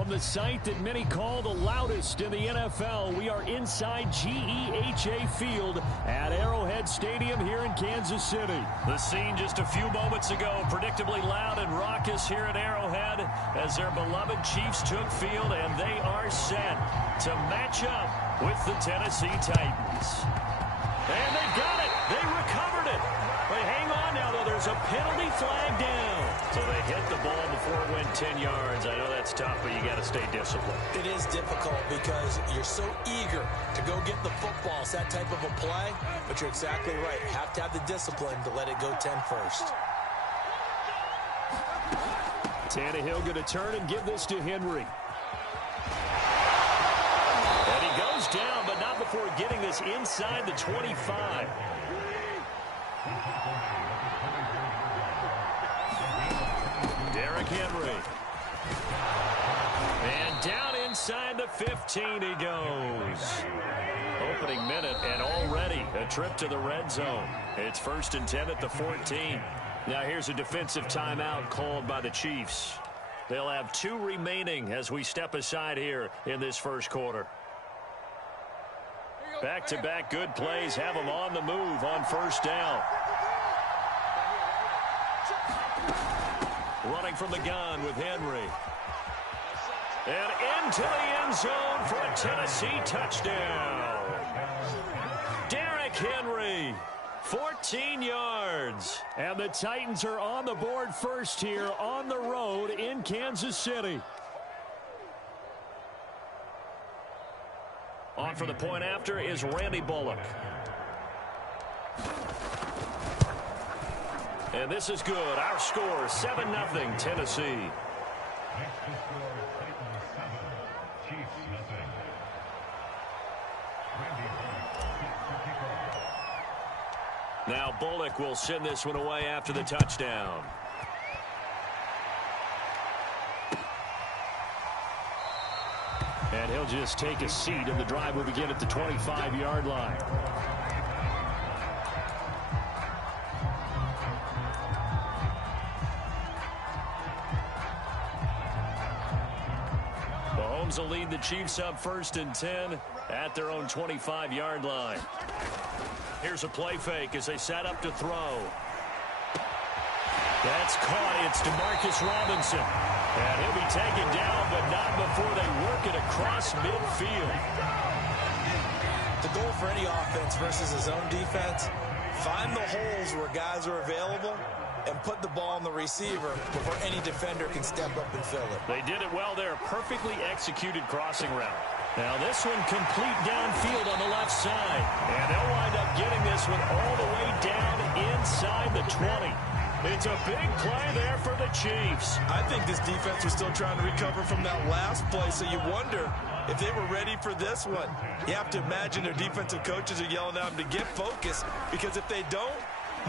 From the site that many call the loudest in the NFL, we are inside GEHA Field at Arrowhead Stadium here in Kansas City. The scene just a few moments ago, predictably loud and raucous here at Arrowhead as their beloved Chiefs took field, and they are set to match up with the Tennessee Titans. And they got it. They recovered it. But hang on now, though. There's a penalty flag down. So they hit the ball before it went 10 yards. I know that's tough, but you got to stay disciplined. It is difficult because you're so eager to go get the football. It's that type of a play, but you're exactly right. You have to have the discipline to let it go 10 first. Tannehill going to turn and give this to Henry. And he goes down, but not before getting this inside the 25. Derrick Henry. And down inside the 15 he goes. Opening minute and already a trip to the red zone. It's 1st and 10 at the 14. Now here's a defensive timeout called by the Chiefs. They'll have 2 remaining as we step aside here in this first quarter. Back-to-back good plays have them on the move on 1st down. Running from the gun with Henry. And into the end zone for a Tennessee touchdown. Derrick Henry, 14 yards. And the Titans are on the board first here on the road in Kansas City. On for the point after is Randy Bullock. And this is good. Our score, 7-0 Tennessee. Now Bullock will send this one away after the touchdown. And he'll just take a seat, and the drive will begin at the 25-yard line. Mahomes will lead the Chiefs up 1st and 10 at their own 25-yard line. Here's a play fake as they set up to throw. That's caught. It's DeMarcus Robinson. And he'll be taken down, but not before they work it across midfield. The goal for any offense versus his own defense, find the holes where guys are available and put the ball on the receiver before any defender can step up and fill it. They did it well there. Perfectly executed crossing route. Now this one complete downfield on the left side. And they'll wind up getting this one all the way down inside the 20. It's a big play there for the Chiefs. I think this defense was still trying to recover from that last play, so you wonder if they were ready for this one. You have to imagine their defensive coaches are yelling at them to get focused, because if they don't,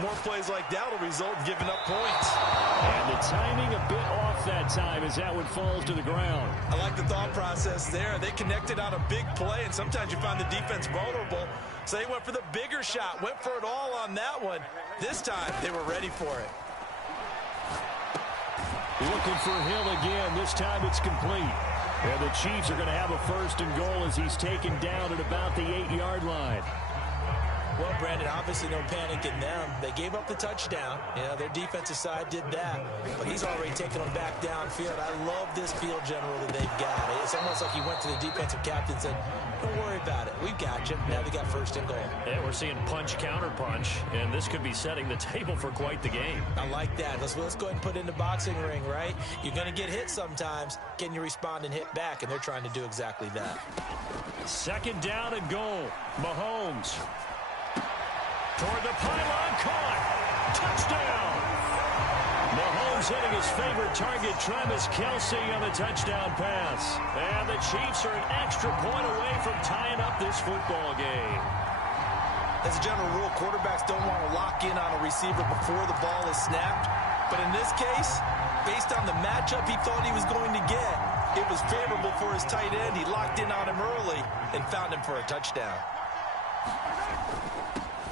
more plays like that will result in giving up points. And the timing a bit off that time as that one falls to the ground. I like the thought process there. They connected on a big play, and sometimes you find the defense vulnerable. So they went for the bigger shot, went for it all on that one. This time, they were ready for it. Looking for Hill again. This time it's complete. And the Chiefs are going to have a 1st and goal as he's taken down at about the 8-yard line. Well, Brandon, obviously no panic in them. They gave up the touchdown. Yeah, their defensive side did that. But he's already taken them back downfield. I love this field general that they've got. It's almost like he went to the defensive captain and said, don't worry about it. We've got you. Now they got 1st and goal. Yeah, we're seeing punch, counter punch, and this could be setting the table for quite the game. I like that. Let's go ahead and put it in the boxing ring, right? You're going to get hit sometimes. Can you respond and hit back? And they're trying to do exactly that. 2nd down and goal. Mahomes. Toward the pylon, caught. Touchdown. Mahomes hitting his favorite target, Travis Kelce, on the touchdown pass. And the Chiefs are an extra point away from tying up this football game. As a general rule, quarterbacks don't want to lock in on a receiver before the ball is snapped. But in this case, based on the matchup he thought he was going to get, it was favorable for his tight end. He locked in on him early and found him for a touchdown.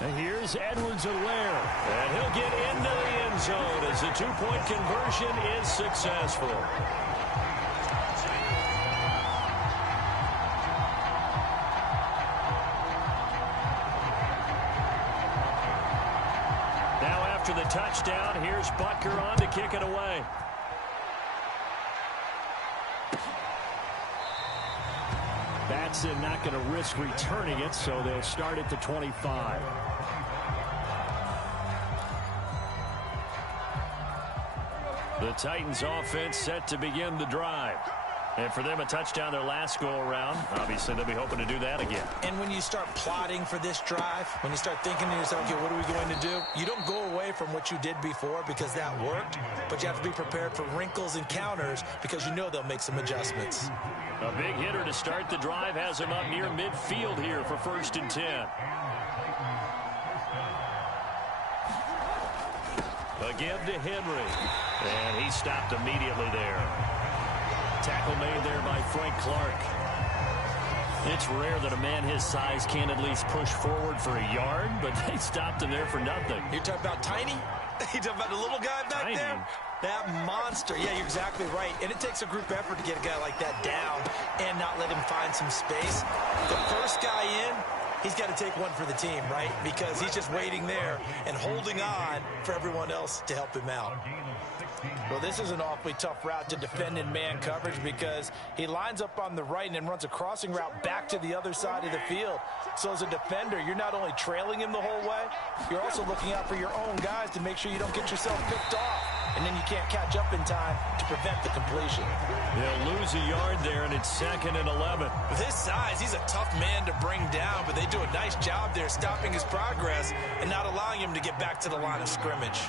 And here's Edwards-Helaire, and he'll get into the end zone as the 2-point conversion is successful. after the touchdown. Here's Butker on to kick it away. Batson not going to risk returning it, so they'll start at the 25. The Titans offense set to begin the drive. And for them, a touchdown their last go-around. Obviously, they'll be hoping to do that again. And when you start plotting for this drive, when you start thinking to yourself, okay, what are we going to do? You don't go away from what you did before because that worked, but you have to be prepared for wrinkles and counters because you know they'll make some adjustments. A big hitter to start the drive has him up near midfield here for 1st and 10. Again to Henry. And he stopped immediately there. Tackle made there by Frank Clark. It's rare that a man his size can't at least push forward for a yard, but they stopped him there for nothing. You're talking about tiny? You're talking about the little guy back there? That monster. Yeah, you're exactly right. And it takes a group effort to get a guy like that down and not let him find some space. The first guy in, he's got to take one for the team, right? Because he's just waiting there and holding on for everyone else to help him out. Well, this is an awfully tough route to defend in man coverage because he lines up on the right and then runs a crossing route back to the other side of the field. So as a defender, you're not only trailing him the whole way, you're also looking out for your own guys to make sure you don't get yourself picked off. And then you can't catch up in time to prevent the completion. They'll lose a yard there, and it's 2nd and 11. With his size, he's a tough man to bring down, but they do a nice job there stopping his progress and not allowing him to get back to the line of scrimmage.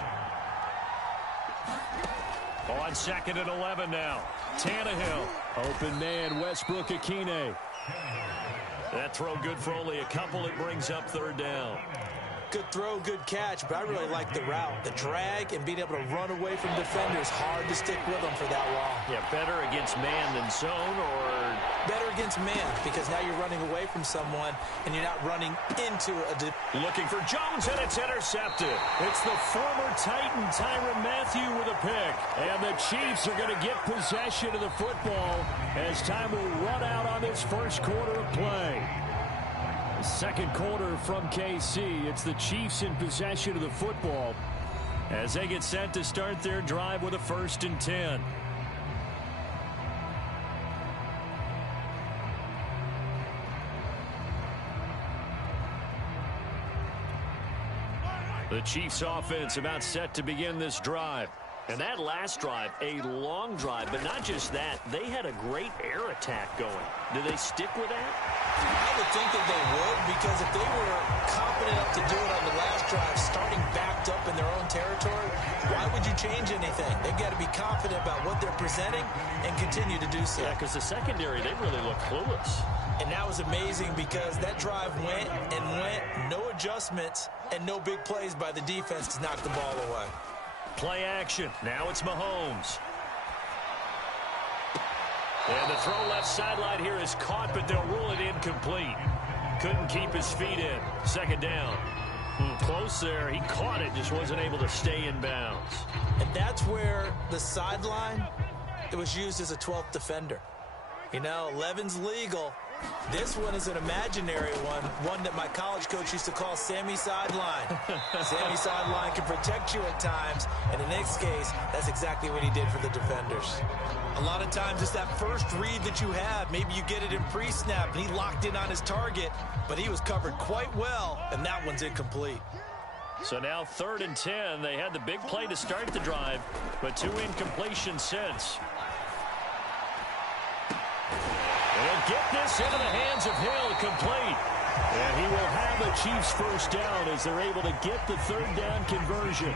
On 2nd and 11 now. Tannehill. Open man, Westbrook-Akine. That throw good for only a couple. It brings up 3rd down. Good throw, good catch, but I really like the route. The drag and being able to run away from defenders, hard to stick with them for that long. Yeah, better against man than zone, or better against man because now you're running away from someone and you're not running into a... Looking for Jones, and it's intercepted. It's the former Titan Tyrann Mathieu with a pick. And the Chiefs are going to get possession of the football as time will run out on this first quarter of play. Second quarter from KC. It's the Chiefs in possession of the football as they get set to start their drive with a 1st and 10. The Chiefs offense about set to begin this drive. And that last drive, a long drive, but not just that. They had a great air attack going. Do they stick with that? I would think that they would, because if they were confident enough to do it on the last drive, starting backed up in their own territory, why would you change anything? They've got to be confident about what they're presenting and continue to do so. Yeah, because the secondary, they really look clueless. And that was amazing because that drive went and went, no adjustments, and no big plays by the defense to knock the ball away. Play action. Now it's Mahomes. And the throw left sideline here is caught, but they'll rule it incomplete. Couldn't keep his feet in. 2nd down. Close there. He caught it, just wasn't able to stay in bounds. And that's where the sideline, it was used as a 12th defender. You know, 11's legal. This one is an imaginary one that my college coach used to call Sammy Sideline. Sammy Sideline can protect you at times, and in this case, that's exactly what he did for the defenders. A lot of times it's that first read that you have. Maybe you get it in pre-snap, and he locked in on his target, but he was covered quite well, and that one's incomplete. So now 3rd and 10. They had the big play to start the drive, but 2 incompletions since. They'll get this into the hands of Hill, complete. And he will have the Chiefs' first down as they're able to get the 3rd down conversion.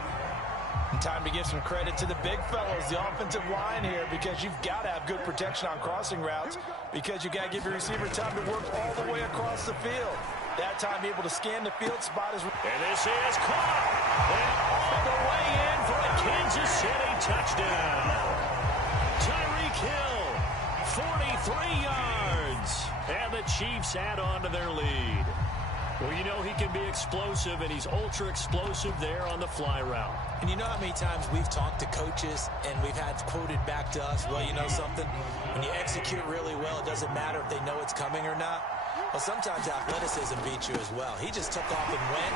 And time to give some credit to the big fellows, the offensive line here, because you've got to have good protection on crossing routes because you've got to give your receiver time to work all the way across the field. That time, be able to scan the field spot. And this is caught. And all the way in for a Kansas City touchdown. Tyreek Hill, 43 yards. And the Chiefs add on to their lead. Well, you know he can be explosive, and he's ultra-explosive there on the fly route. And you know how many times we've talked to coaches, and we've had quoted back to us, well, you know something? When you execute really well, it doesn't matter if they know it's coming or not. Well, sometimes athleticism beats you as well. He just took off and went.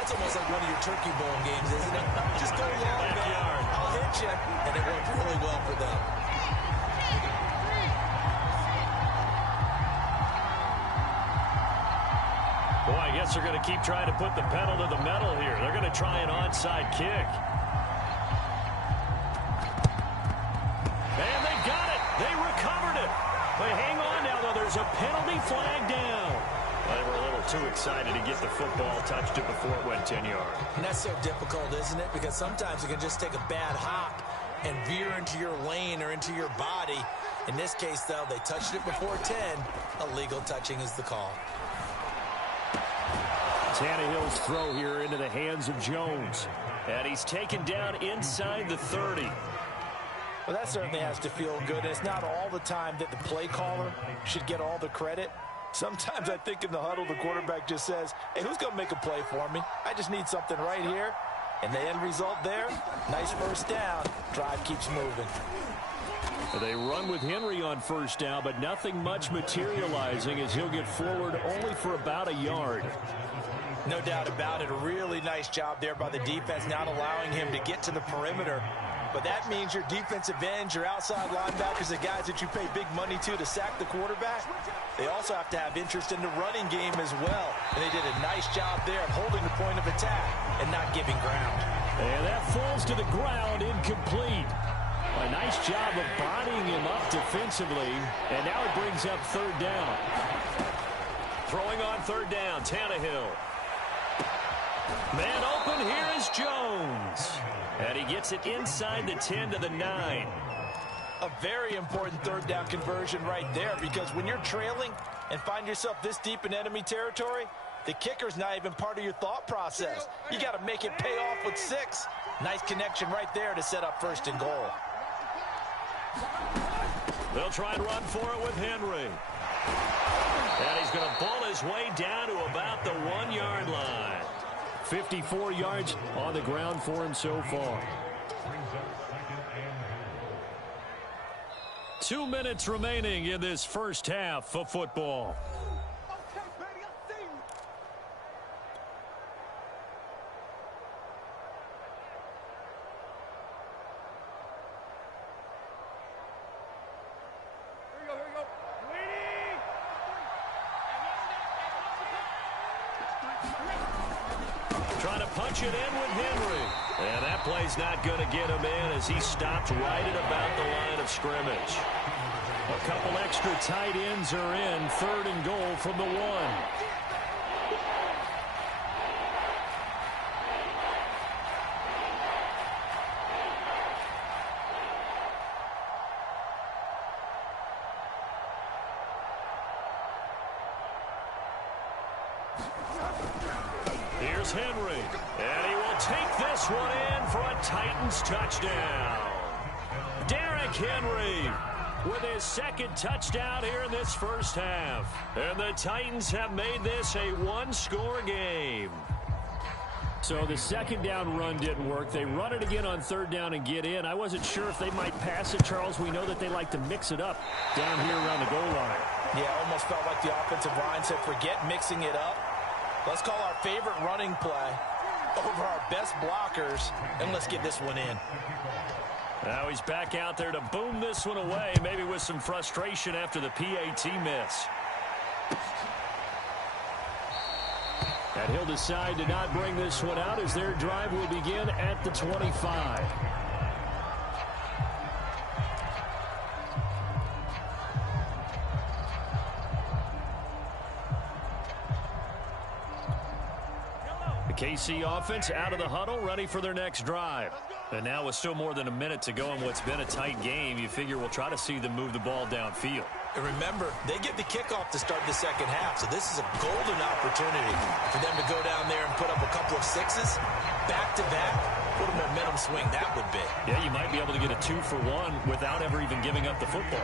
That's almost like one of your turkey bowl games, isn't it? Just go long, man. I'll hit you. And it worked really well for them. Boy, I guess they're going to keep trying to put the pedal to the metal here. They're going to try an onside kick. And they got it. They recovered it. But hang on now, though. There's a penalty flag down. Well, they were a little too excited to get the football, touched it before it went 10 yards. And that's so difficult, isn't it? Because sometimes you can just take a bad hop and veer into your lane or into your body. In this case, though, they touched it before 10. Illegal touching is the call. Tannehill's throw here into the hands of Jones. And he's taken down inside the 30. Well, that certainly has to feel good. And it's not all the time that the play caller should get all the credit. Sometimes I think in the huddle, the quarterback just says, hey, who's going to make a play for me? I just need something right here. And the end result there, nice first down. Drive keeps moving. They run with Henry on first down, but nothing much materializing as he'll get forward only for about a yard. No doubt about it. A really nice job there by the defense, not allowing him to get to the perimeter. But that means your defensive ends, your outside linebackers, the guys that you pay big money to sack the quarterback, they also have to have interest in the running game as well. And they did a nice job there of holding the point of attack and not giving ground. And that falls to the ground, incomplete. A nice job of bodying him up defensively. And now it brings up third down. Throwing on third down, Tannehill. Man open, here is Jones. And he gets it inside the 10 to the 9. A very important third down conversion right there, because when you're trailing and find yourself this deep in enemy territory, the kicker's not even part of your thought process. You got to make it pay off with 6. Nice connection right there to set up first and goal. They'll try and run for it with Henry. And he's going to bull his way down to about the 1-yard line. 54 yards on the ground for him so far. 2 minutes remaining in this first half of football. Trying to punch it in with Henry. And that play's not going to get him in as he stopped right at about the line of scrimmage. A couple extra tight ends are in. Third and goal from the 1. Here's Henry, and he will take this one in for a Titans touchdown. Derrick Henry with his second touchdown here in this first half. And the Titans have made this a one-score game. So the second down run didn't work. They run it again on third down and get in. I wasn't sure if they might pass it, Charles. We know that they like to mix it up down here around the goal line. Yeah, almost felt like the offensive line said, forget mixing it up. Let's call our favorite running play over our best blockers, and let's get this one in. Now he's back out there to boom this one away, maybe with some frustration after the PAT miss. And he'll decide to not bring this one out as their drive will begin at the 25. The KC offense out of the huddle, ready for their next drive. And now with still more than a minute to go in what's been a tight game, you figure we'll try to see them move the ball downfield. And remember, they get the kickoff to start the second half, so this is a golden opportunity for them to go down there and put up a couple of 6s back-to-back. What a momentum swing that would be. Yeah, you might be able to get a 2-for-1 without ever even giving up the football.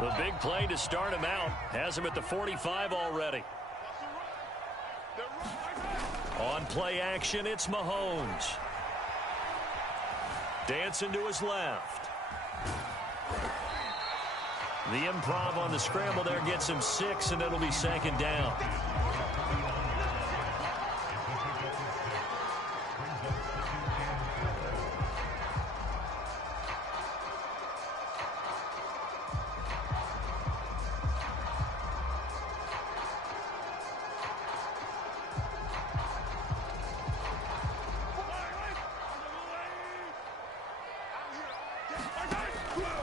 The big play to start him out has him at the 45 already. On play action, it's Mahomes. Dancing to his left. The improv on the scramble there gets him 6, and it'll be second down.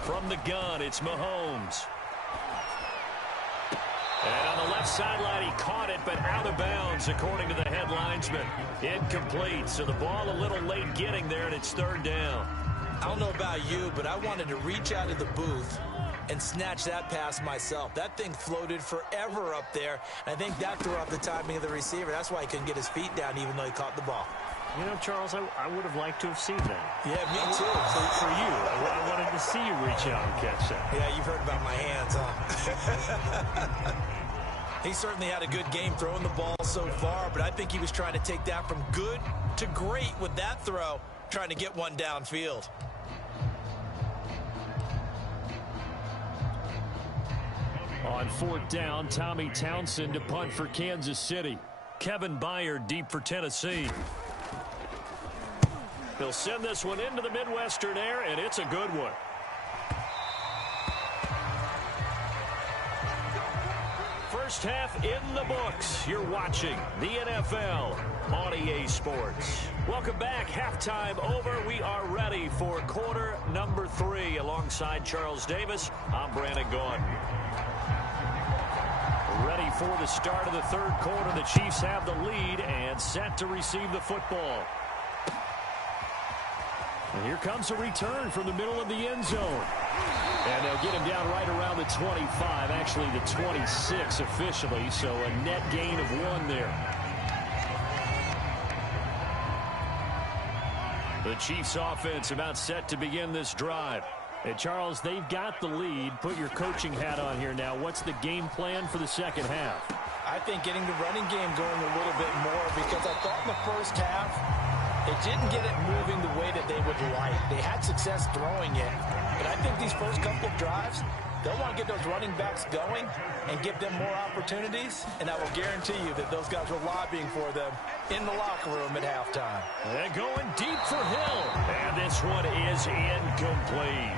From the gun, it's Mahomes. And on the left sideline, he caught it, but out of bounds, according to the head linesman. Incomplete, so the ball a little late getting there, and it's third down. I don't know about you, but I wanted to reach out of the booth and snatch that pass myself. That thing floated forever up there. I think that threw off the timing of the receiver. That's why he couldn't get his feet down, even though he caught the ball. You know, Charles, I would have liked to have seen that. Yeah, me too. For you, I wanted to see you reach out and catch that. Yeah, you've heard about my hands, huh? He certainly had a good game throwing the ball so far, but I think he was trying to take that from good to great with that throw, trying to get one downfield. On fourth down, Tommy Townsend to punt for Kansas City. Kevin Byard deep for Tennessee. They'll send this one into the Midwestern air, and it's a good one. First half in the books. You're watching the NFL on EA Sports. Welcome back. Halftime over. We are ready for quarter number 3. Alongside Charles Davis, I'm Brandon Gaudin. Ready for the start of the third quarter. The Chiefs have the lead and set to receive the football. And here comes a return from the middle of the end zone. And they'll get him down right around the 25, actually the 26 officially, so a net gain of 1 there. The Chiefs offense about set to begin this drive. And Charles, they've got the lead. Put your coaching hat on here now. What's the game plan for the second half? I think getting the running game going a little bit more, because I thought in the first half it didn't get it moving the way that they would like. They had success throwing it, but I think these first couple of drives, they'll want to get those running backs going and give them more opportunities, and I will guarantee you that those guys were lobbying for them in the locker room at halftime. And going deep for Hill, and this one is incomplete.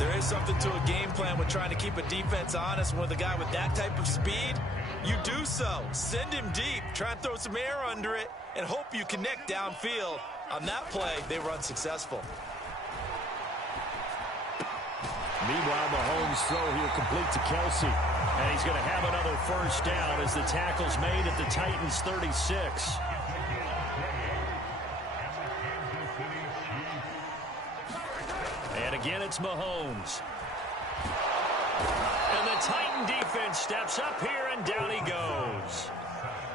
There is something to a game plan with trying to keep a defense honest. With a guy with that type of speed, you do so. Send him deep, try and throw some air under it, and hope you connect downfield. On that play, they were unsuccessful. Meanwhile, Mahomes' throw here complete to Kelsey. And he's going to have another first down as the tackle's made at the Titans' 36. And again, it's Mahomes. And the Titan defense steps up here, and down he goes.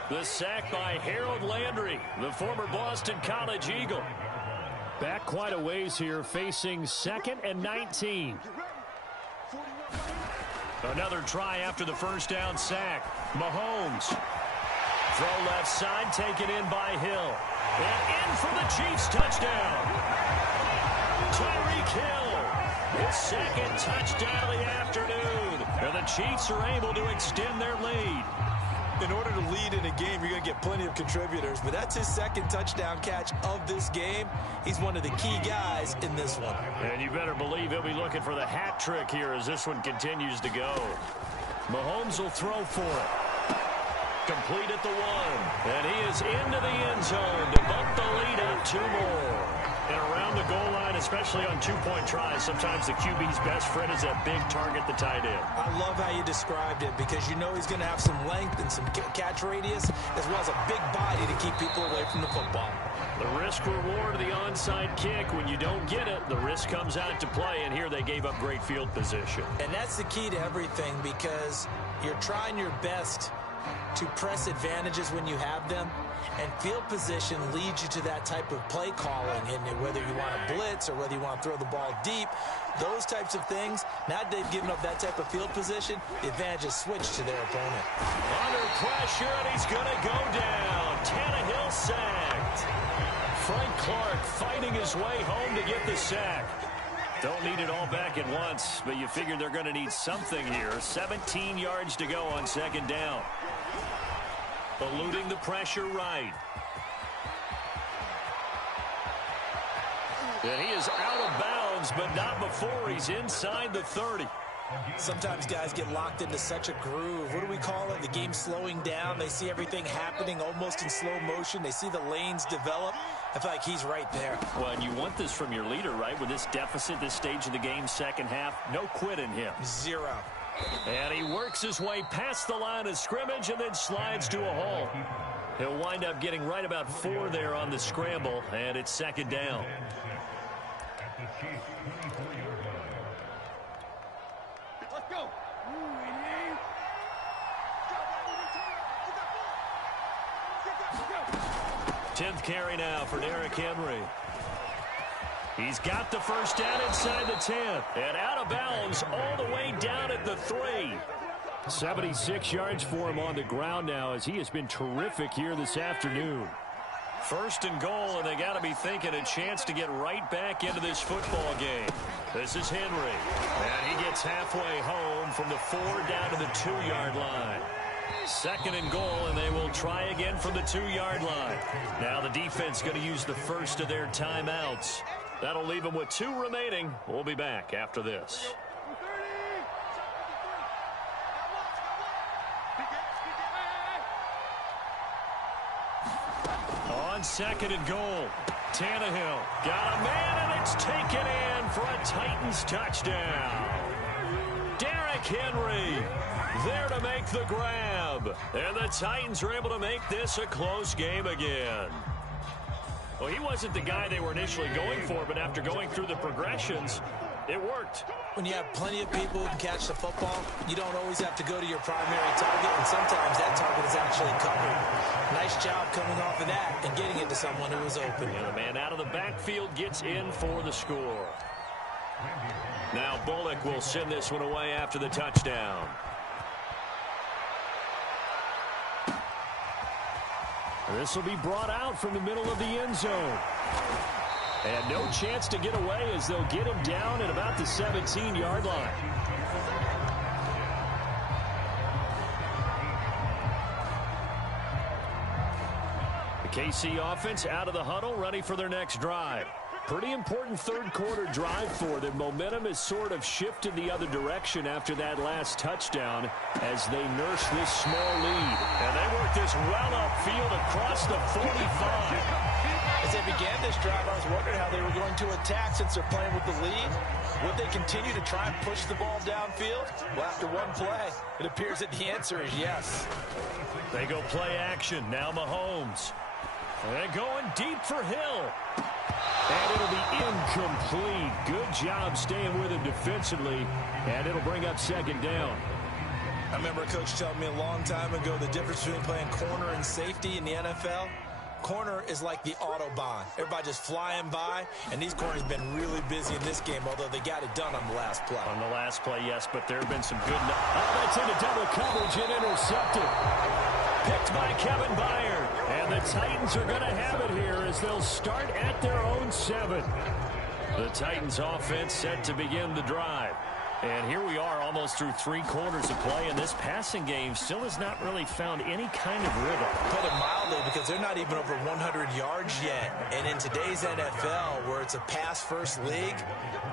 The sack by Harold Landry, the former Boston College Eagle. Back quite a ways here, facing 2nd and 19. Another try after the first down sack. Mahomes. Throw left side, taken in by Hill. And in for the Chiefs touchdown. Tyreek Hill, his 2nd touchdown of the afternoon. And the Chiefs are able to extend their lead. In order to lead in a game, you're going to get plenty of contributors, but that's his 2nd touchdown catch of this game. He's one of the key guys in this one. And you better believe he'll be looking for the hat trick here as this one continues to go. Mahomes will throw for it. Complete at the 1. And he is into the end zone to bump the lead up 2 more. And around the goal line, especially on 2-point tries, sometimes the QB's best friend is that big target, the tight end. I love how you described it, because you know he's going to have some length and some catch radius, as well as a big body to keep people away from the football. The risk-reward of the onside kick. When you don't get it, the risk comes out to play, and here they gave up great field position. And that's the key to everything, because you're trying your best to press advantages when you have them. And field position leads you to that type of play calling, and whether you want to blitz or whether you want to throw the ball deep, those types of things. Now that they've given up that type of field position, the advantage is switched to their opponent. Under pressure, and he's going to go down. Tannehill sacked. Frank Clark fighting his way home to get the sack. Don't need it all back at once, but you figure they're going to need something here. 17 yards to go on second down. Eluding the pressure right. And he is out of bounds, but not before he's inside the 30. Sometimes guys get locked into such a groove. What do we call it? The game's slowing down. They see everything happening almost in slow motion. They see the lanes develop. I feel like he's right there. Well, and you want this from your leader, right? With this deficit, this stage of the game, second half, no quit in him. Zero. And he works his way past the line of scrimmage and then slides to a hole. He'll wind up getting right about 4 there on the scramble, and it's second down. Let's go. 10th carry now for Derrick Henry. He's got the first down inside the 10. And out of bounds all the way down at the 3. 76 yards for him on the ground now as he has been terrific here this afternoon. First and goal, and they got to be thinking a chance to get right back into this football game. This is Henry. And he gets halfway home from the 4 down to the 2-yard line. Second and goal, and they will try again from the 2-yard line. Now the defense going to use the first of their timeouts. That'll leave them with 2 remaining. We'll be back after this. On second and goal, Tannehill got a man, and it's taken in for a Titans touchdown. Derrick Henry there to make the grab. And the Titans are able to make this a close game again. Well, he wasn't the guy they were initially going for, but after going through the progressions, it worked. When you have plenty of people who can catch the football, you don't always have to go to your primary target, and sometimes that target is actually covered. Nice job coming off of that and getting it to someone who was open. And the man out of the backfield gets in for the score. Now Bullock will send this one away after the touchdown. This will be brought out from the middle of the end zone. And no chance to get away as they'll get him down at about the 17-yard line. The KC offense out of the huddle, ready for their next drive. Pretty important third-quarter drive for them. Momentum has sort of shifted the other direction after that last touchdown as they nurse this small lead. And they work this well upfield across the 45. As they began this drive, I was wondering how they were going to attack since they're playing with the lead. Would they continue to try and push the ball downfield? Well, after one play, it appears that the answer is yes. They go play action. Now Mahomes. And going deep for Hill. And it'll be incomplete. Good job staying with him defensively. And it'll bring up second down. I remember a coach telling me a long time ago the difference between playing corner and safety in the NFL. Corner is like the Autobahn. Everybody just flying by, and these corners have been really busy in this game, although they got it done on the last play. On the last play, yes, but there have been some good... Oh, that's into double coverage and intercepted. Picked by Kevin Byard. And the Titans are going to have it here as they'll start at their own 7. The Titans offense set to begin the drive. And here we are almost through 3 quarters of play, and this passing game still has not really found any kind of rhythm. Put it mildly, because they're not even over 100 yards yet. And in today's NFL, where it's a pass-first league,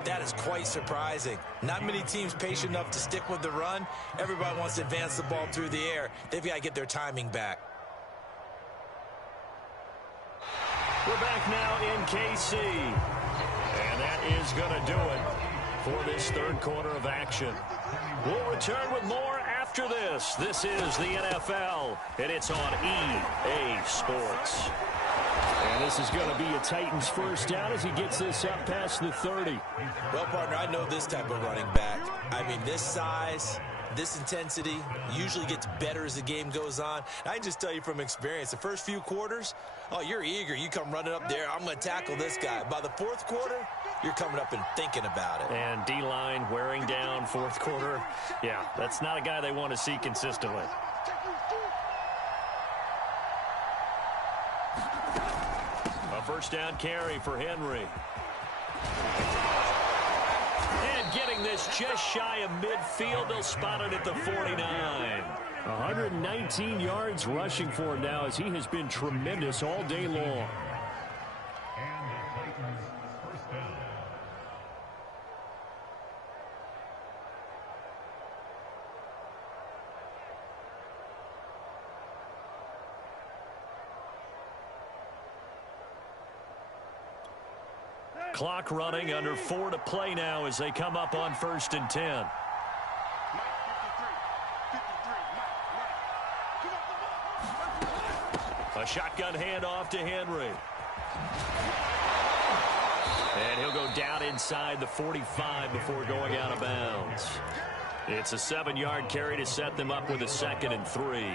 that is quite surprising. Not many teams patient enough to stick with the run. Everybody wants to advance the ball through the air. They've got to get their timing back. We're back now in KC. And that is going to do it for this third quarter of action. We'll return with more after this. This is the NFL, and it's on EA Sports. And this is going to be a Titans first down as he gets this up past the 30. Well, partner, I know this type of running back. I mean, this size, this intensity usually gets better as the game goes on. I can just tell you from experience, the first few quarters, oh, you're eager. You come running up there, I'm going to tackle this guy. By the fourth quarter, you're coming up and thinking about it. And D-line wearing down fourth quarter. Yeah, that's not a guy they want to see consistently. A first down carry for Henry. And getting this just shy of midfield, they'll spot it at the 49. 119 yards rushing for him now as he has been tremendous all day long. Clock running, under 4 to play now as they come up on 1st and 10. A shotgun handoff to Henry. And he'll go down inside the 45 before going out of bounds. It's a 7-yard carry to set them up with a 2nd and 3.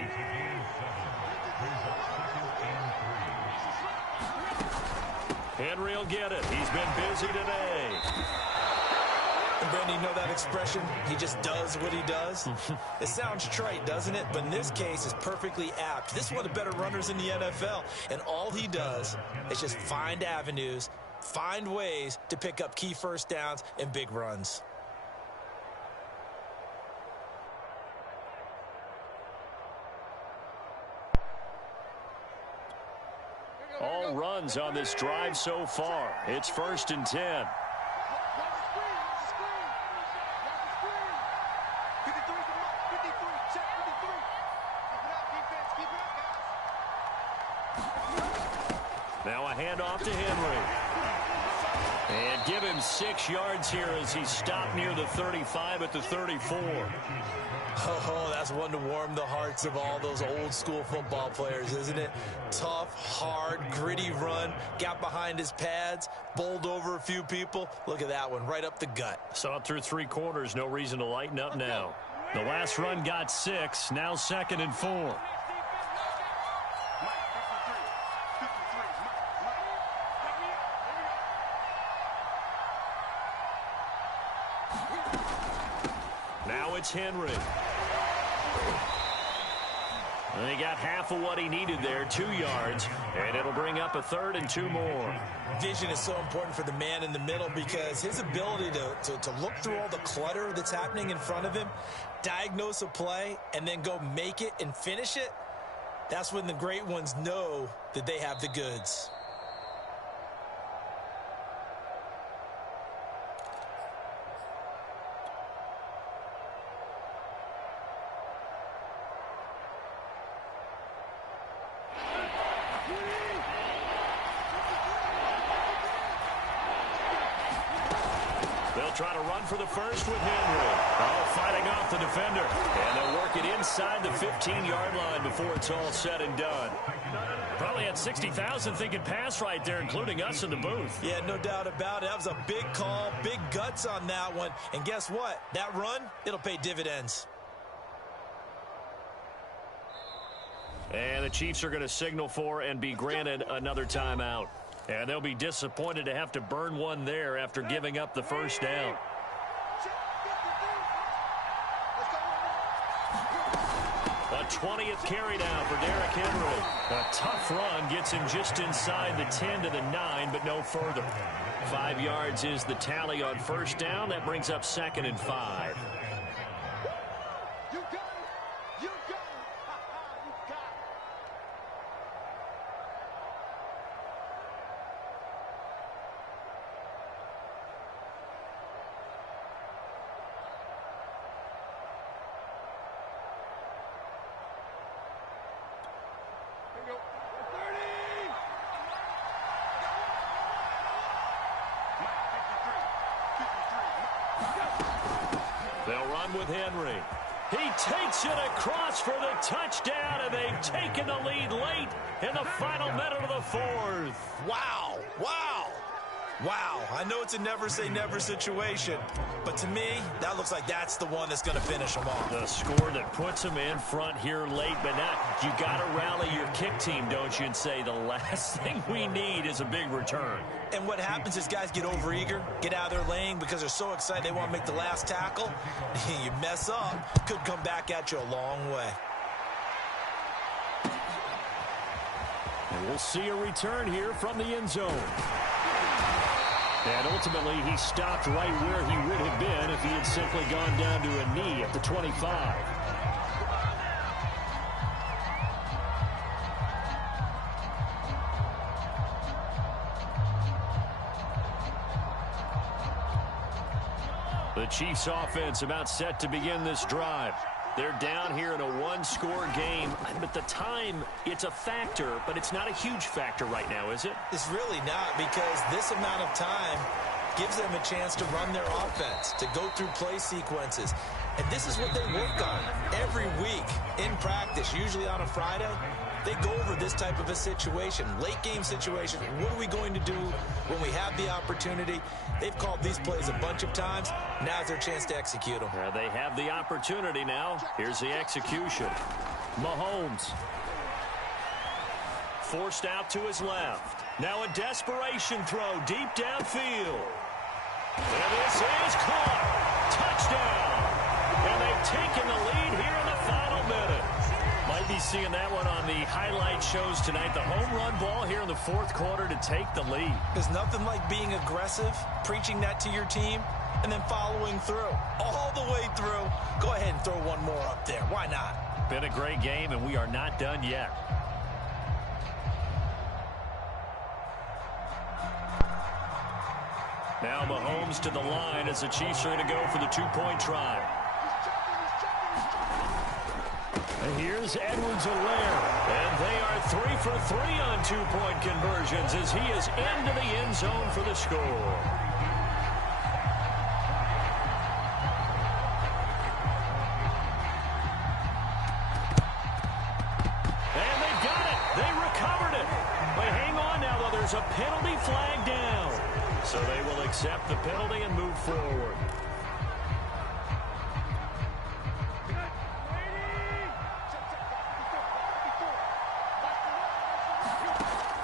Henry will get it. He's been busy today. And Brandon, you know that expression? He just does what he does? It sounds trite, doesn't it? But in this case, it's perfectly apt. This is one of the better runners in the NFL. And all he does is just find avenues, find ways to pick up key first downs and big runs. All runs on this drive so far. It's 1st and 10. Now a handoff to Henry. And give him 6 yards here as he stopped near the 35 at the 34. Oh, that's one to warm the hearts of all those old school football players, isn't it? Tough, hard, gritty run. Got behind his pads, bowled over a few people. Look at that one, right up the gut. Saw it through 3 quarters. No reason to lighten up now. The last run got 6. Now 2nd and 4. Now it's Henry. And he got half of what he needed there, 2 yards, and it'll bring up a 3rd and 2 more. Vision is so important for the man in the middle because his ability to look through all the clutter that's happening in front of him, diagnose a play, and then go make it and finish it, that's when the great ones know that they have the goods. Try to run for the first with Henry. Oh, fighting off the defender. And they'll work it inside the 15-yard line before it's all said and done. Probably had 60,000 thinking pass right there, including us in the booth. Yeah, no doubt about it. That was a big call, big guts on that one. And guess what? That run, it'll pay dividends. And the Chiefs are going to signal for and be granted another timeout. And they'll be disappointed to have to burn one there after giving up the first down. A 20th carry down for Derrick Henry. A tough run gets him just inside the 10 to the 9, but no further. 5 yards is the tally on first down. That brings up 2nd and 5. They'll run with Henry. He takes it across for the touchdown, and they've taken the lead late in the final minute of the 4th. Wow. Wow. Wow. I know it's a never-say-never situation, but to me, that looks like that's the one that's going to finish them off. The score that puts them in front here late, but not. You got to rally your kick team, don't you, and say the last thing we need is a big return. And what happens is guys get overeager, get out of their lane because they're so excited they want to make the last tackle. You mess up, could come back at you a long way. And we'll see a return here from the end zone. And ultimately, he stopped right where he would have been if he had simply gone down to a knee at the 25. The Chiefs offense about set to begin this drive. They're down here in a one-score game. But the time, it's a factor, but it's not a huge factor right now, is it? It's really not, because this amount of time gives them a chance to run their offense, to go through play sequences. And this is what they work on every week in practice, usually on a Friday. They go over this type of a situation, late game situation. What are we going to do when we have the opportunity? They've called these plays a bunch of times. Now's their chance to execute them. They have the opportunity now. Here's the execution. Mahomes. Forced out to his left. Now a desperation throw deep downfield. And this is caught. Touchdown. And they've taken the lead here in the final minute. Might be seeing that one on the highlight shows tonight. The home run ball here in the fourth quarter to take the lead. There's nothing like being aggressive, preaching that to your team, and then following through. All the way through. Go ahead and throw one more up there. Why not? Been a great game, and we are not done yet. Now Mahomes to the line as the Chiefs are going to go for the two-point try. And here's Edwards-Helaire. And they are 3 for 3 on two-point conversions as he is into the end zone for the score. And they got it. They recovered it. But hang on now, though. There's a penalty flag down. So they will accept the penalty and move forward.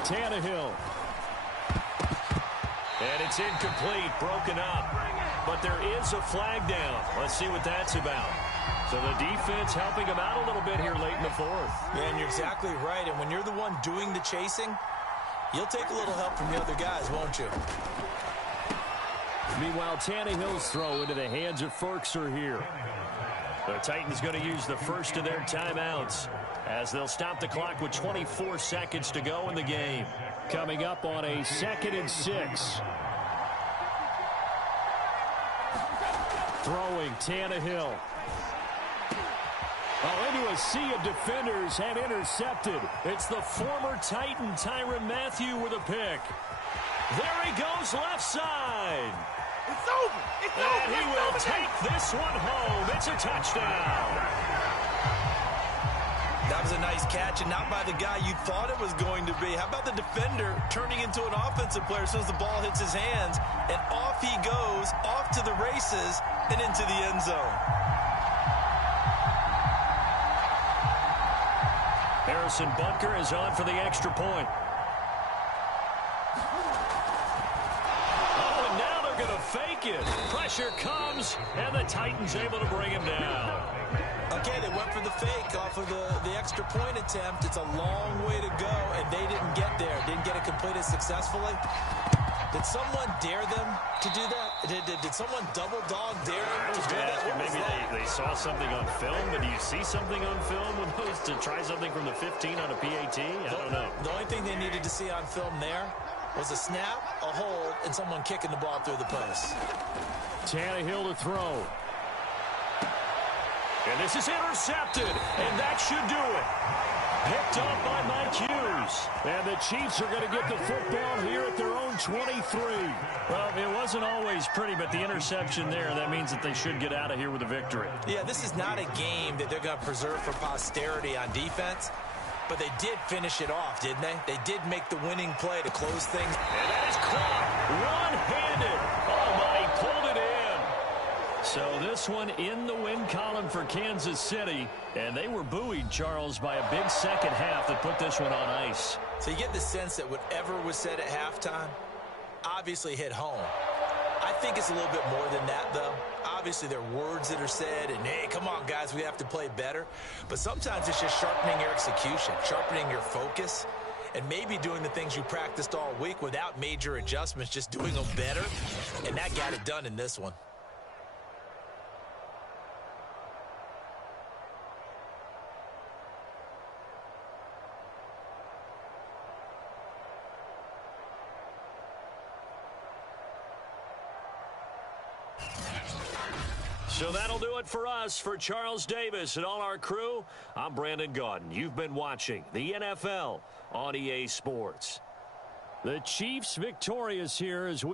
Tannehill. And it's incomplete, broken up. But there is a flag down. Let's see what that's about. So the defense helping him out a little bit here late in the fourth. Yeah, and you're exactly right. And when you're the one doing the chasing, you'll take a little help from the other guys, won't you? Meanwhile, Tannehill's throw into the hands of Ferkser here. The Titans going to use the first of their timeouts as they'll stop the clock with 24 seconds to go in the game. Coming up on a 2nd and 6. Throwing Tannehill. Oh, into a sea of defenders and intercepted. It's the former Titan Tyrann Mathieu with a pick. There he goes left side. It's over. It's over. And he will take this one home. It's a touchdown. That was a nice catch, and not by the guy you thought it was going to be. How about the defender turning into an offensive player as soon as the ball hits his hands, and off he goes, off to the races, and into the end zone. Harrison Butker is on for the extra point. Oh, and now they're going to fake it. Pressure comes, and the Titans able to bring him down. Okay, they went for the fake off of the extra point attempt. It's a long way to go, and they didn't get there. Didn't get it completed successfully. Did someone dare them to do that? Did someone double dog dare them to do that? Maybe they saw something on film, but do you see something on film with those to try something from the 15 on a PAT? I don't know. The only thing they needed to see on film there was a snap, a hold, and someone kicking the ball through the post. Tannehill to throw. And this is intercepted, and that should do it. Picked up by Mike Hughes. And the Chiefs are going to get the football here at their own 23. Well, it wasn't always pretty, but the interception there, that means that they should get out of here with a victory. Yeah, this is not a game that they're going to preserve for posterity on defense, but they did finish it off, didn't they? They did make the winning play to close things. And that is caught one-handed. Oh, my, he pulled it in. So this one in the win column for Kansas City. And they were buoyed, Charles, by a big second half that put this one on ice. So you get the sense that whatever was said at halftime obviously hit home. I think it's a little bit more than that, though. Obviously, there are words that are said, and, hey, come on, guys, we have to play better. But sometimes it's just sharpening your execution, sharpening your focus. and maybe doing the things you practiced all week without major adjustments, just doing them better, and that got it done in this one. So that'll do it for us. For Charles Davis and all our crew, I'm Brandon Gaudin. You've been watching the NFL on EA Sports. The Chiefs victorious here as we